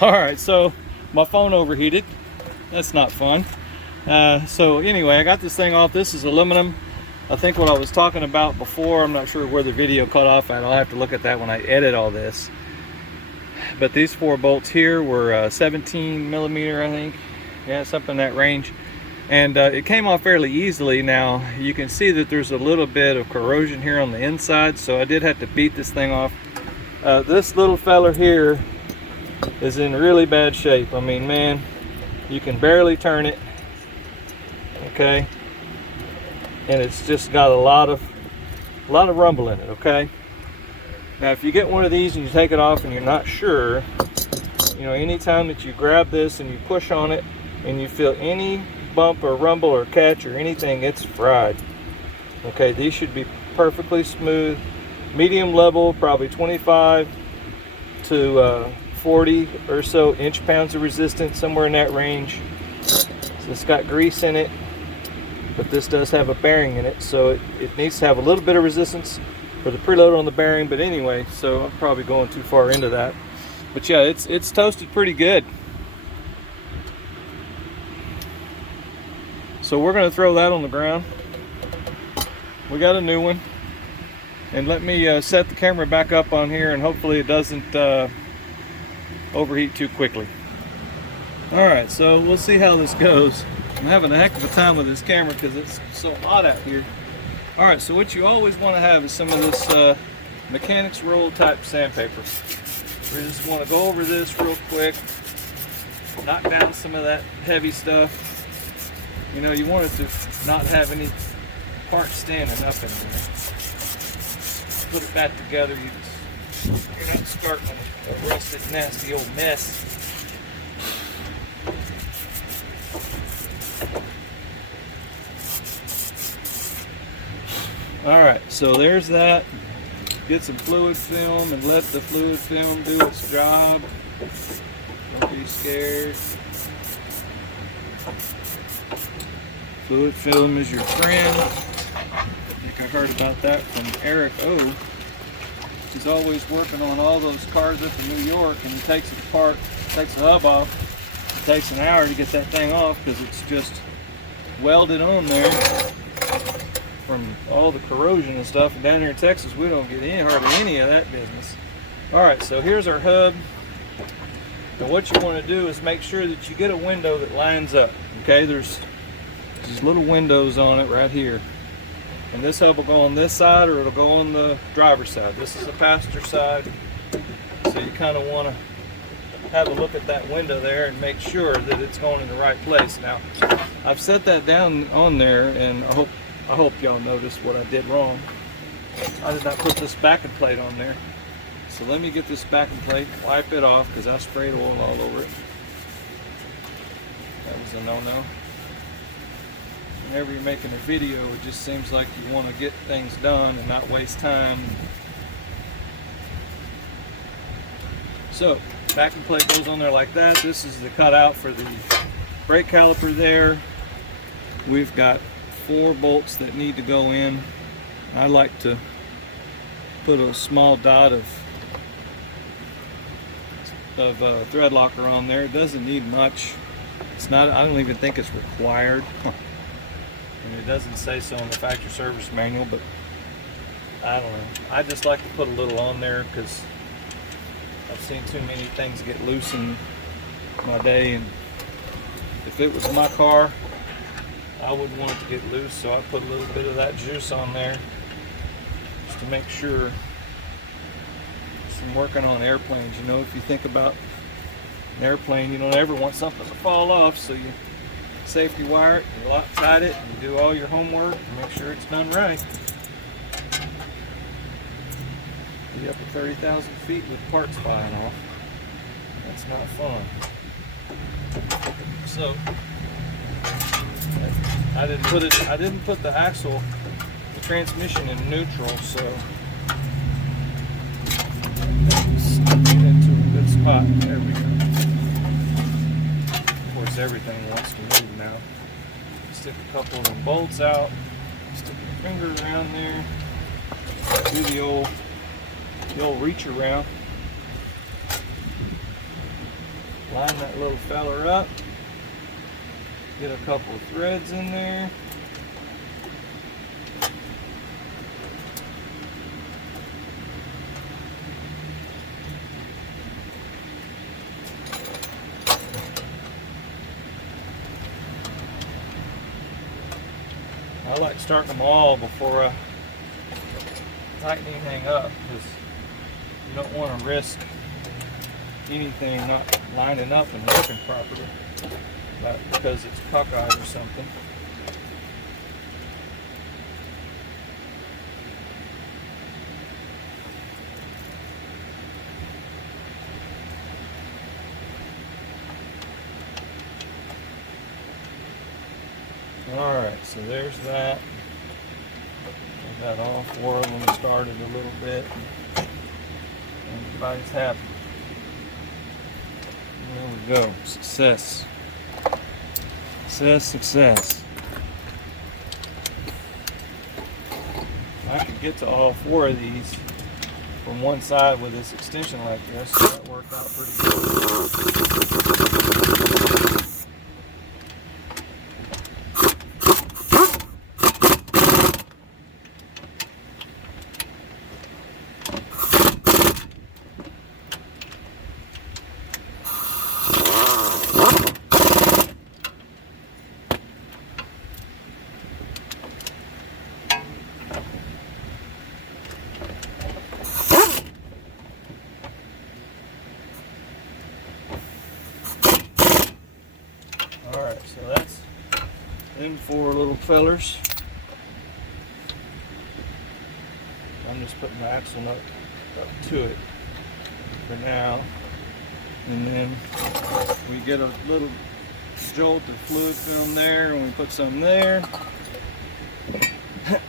All right, so my phone overheated. That's not fun. So anyway, I got this thing off. This is aluminum. I think what I was talking about before, I'm not sure where the video cut off at. I'll have to look at that when I edit all this. But these 4 bolts here were 17 millimeter, I think. Yeah, something in that range. And it came off fairly easily. Now you can see that there's a little bit of corrosion here on the inside, so I did have to beat this thing off. This little feller here is in really bad shape. I mean, man, you can barely turn it. Okay, and it's just got a lot of rumble in it. Okay, now if you get one of these and you take it off and you're not sure, you know, anytime that you grab this and you push on it and you feel any bump or rumble or catch or anything, it's fried. Okay, these should be perfectly smooth, medium level, probably 25 to 40 or so inch-pounds of resistance, somewhere in that range. So it's got grease in it, but this does have a bearing in it, so it needs to have a little bit of resistance for the preload on the bearing. But anyway, so I'm probably going too far into that. But yeah, it's toasted pretty good. So we're going to throw that on the ground. We got a new one. And let me set the camera back up on here, and hopefully it doesn't overheat too quickly. Alright, so we'll see how this goes. I'm having a heck of a time with this camera because it's so hot out here. Alright, so what you always want to have is some of this mechanics roll type sandpaper. We just want to go over this real quick, knock down some of that heavy stuff. You know, you want it to not have any parts standing up in there. Put it back together. You're not starting a rusted, nasty old mess. Alright, so there's that. Get some fluid film and let the fluid film do its job. Don't be scared. Fluid film is your friend. I think I heard about that from Eric O. He's always working on all those cars up in New York, and he takes it apart, takes the hub off. It takes an hour to get that thing off because it's just welded on there from all the corrosion and stuff. And down here in Texas, we don't get hardly any of that business. Alright, so here's our hub. And what you want to do is make sure that you get a window that lines up. Okay, there's these little windows on it right here. And this hub will go on this side, or it'll go on the driver's side. This is the passenger side. So you kind of want to have a look at that window there and make sure that it's going in the right place. Now, I've set that down on there, and I hope y'all noticed what I did wrong. I did not put this backing plate on there. So let me get this backing plate, wipe it off, because I sprayed oil all over it. That was a no-no. Whenever you're making a video, it just seems like you want to get things done and not waste time. So, backing plate goes on there like that. This is the cutout for the brake caliper there. We've got 4 bolts that need to go in. I like to put a small dot of thread locker on there. It doesn't need much. It's not, I don't even think it's required. And it doesn't say so in the factory service manual, but I don't know. I just like to put a little on there because I've seen too many things get loose in my day, and if it was my car, I wouldn't want it to get loose, so I put a little bit of that juice on there just to make sure. From working on airplanes, you know, if you think about an airplane, you don't ever want something to fall off, so you safety wire it, you Loctite it, and you do all your homework and make sure it's done right. Be up at 30,000 feet with parts flying off. That's not fun. So I didn't put the axle, the transmission in neutral, so get into a good spot. There we go. Of course, everything wants to move now. Stick a couple of them bolts out. Stick your finger around there. Do the old reach around. Line that little feller up. Get a couple of threads in there. I like starting them all before I tighten anything up, because you don't want to risk anything not lining up and working properly, but because it's cockeyed or something. Alright, so there's that. I got all 4 of them started a little bit. Everybody's happy. There we go. Success. Success, success. I could get to all 4 of these from one side with this extension like this, so that worked out pretty good. Alright, so that's them 4 little fellers. I'm just putting the axle nut up to it for now. And then we get a little jolt of fluid film there, and we put some there.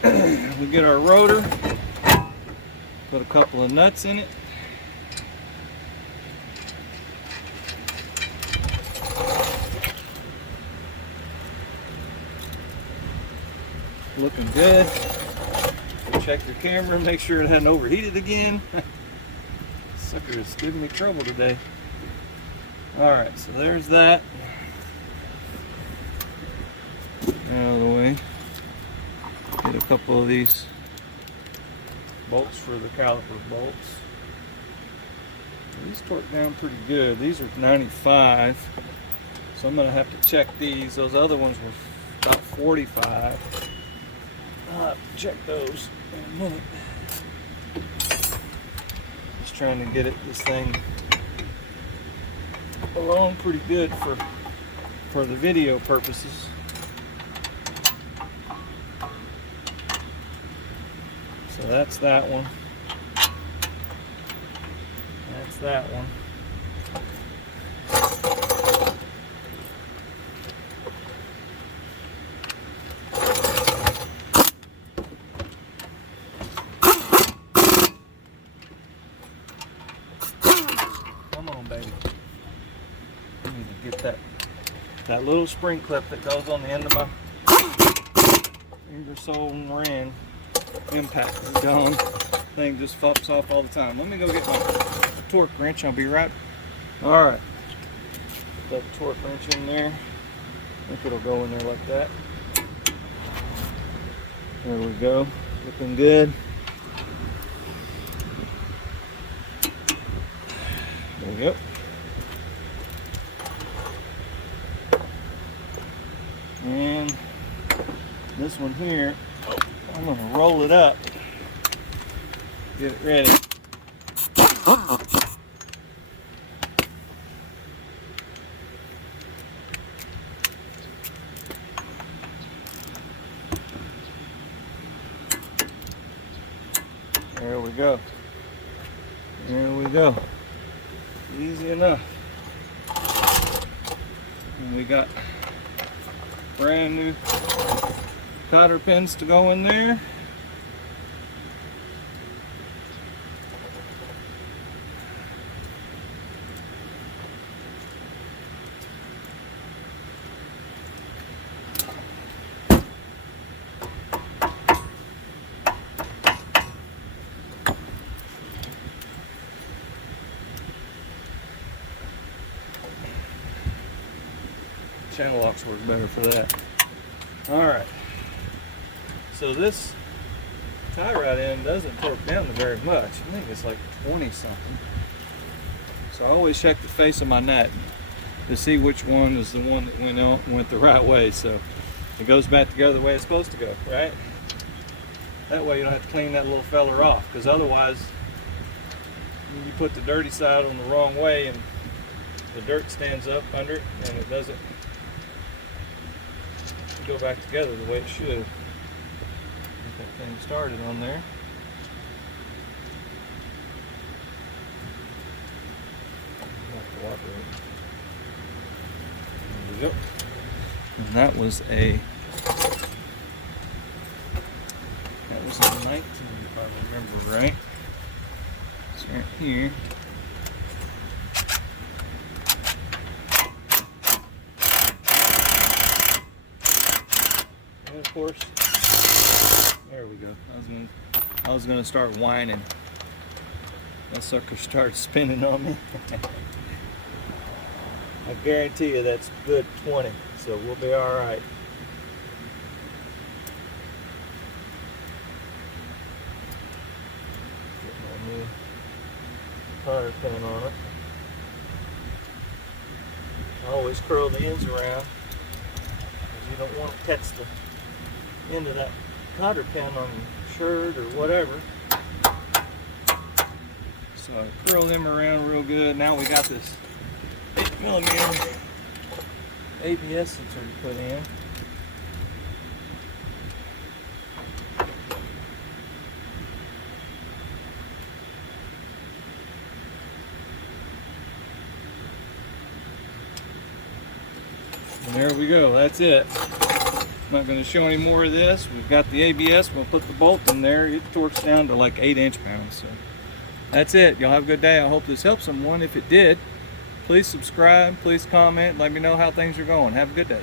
We get our rotor, put a couple of nuts in it. Looking good. Check your camera and make sure it hadn't overheated again. Sucker is giving me trouble today. Alright, so there's that. Out of the way. Get a couple of these bolts for the caliper bolts. These torque down pretty good. These are 95. So I'm going to have to check these. Those other ones were about 45. I'll have to check those in a minute. Just trying to get this thing along pretty good for the video purposes. So that's that one. That's that one. Come on, baby. I need to get that little spring clip that goes on the end of my Ingersoll and Rand impact is gone. Thing just fucks off all the time. Let me go get my torque wrench. I'll be right. All right. Put the torque wrench in there. I think it'll go in there like that. There we go. Looking good. There we go. And this one here, I'm going to roll it up. Get it ready. There we go. There we go. Easy enough. And we got brand new cotter pins to go in there. channel locks work better for that. All right. So this tie rod end doesn't torque down very much. I think it's like 20 something. So I always check the face of my nut to see which one is the one that went the right way. So it goes back together the way it's supposed to go, right? That way you don't have to clean that little feller off, because otherwise you put the dirty side on the wrong way and the dirt stands up under it and it doesn't go back together the way it should. Get that thing started on there. There we go. And that was a 19, if I remember right. It's right here. And of course, there we go. I was gonna start whining. That sucker started spinning on me. I guarantee you that's good 20, so we'll be all right. Cotter pin on it. I always curl the ends around because you don't want to catch the end of that cotter pin on your shirt or whatever. So I curl them around real good. Now we got this 8mm ABS sensor to put in. And there we go, that's it. I'm not going to show any more of this. We've got the ABS, we'll put the bolt in there. It torques down to like 8 inch-pounds. So that's it. Y'all have a good day. I hope this helped someone. If it did, please subscribe, please comment, let me know how things are going. Have a good day.